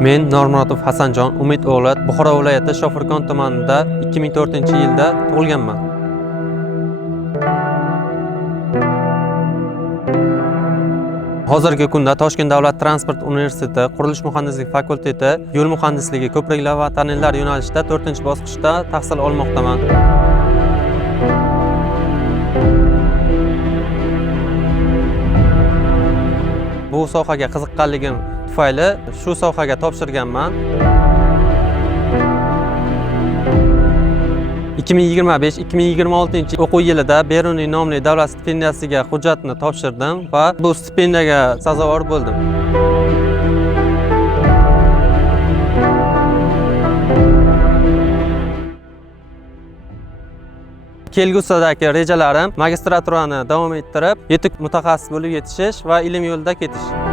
Men Normurodov Hasanjon Umid o'g'li Buxoro viloyati Shofirkon tumanida 2004-yilda tug'ilganman. Hozirgi kunda Toshkent davlat transport universiteti qurilish muhandisligi fakulteti yo'l muhandisligi ko'priklar va tonnellar yo'nalishida 4-bosqichda tahsil olmoqdaman. Bu sohaga qiziqqanligim tufayli shu sohaga topshirganman. 2025-2026 o'quv yilida Beruniy nomli davlat stipendiyasiga hujjatni topshirdim va bu stipendiyaga sazovor bo'ldim. Kelgusidagi rejalarim magistraturani davom ettirib, yetuk mutaxassis bo'lib yetishish va ilm yo'lida ketish.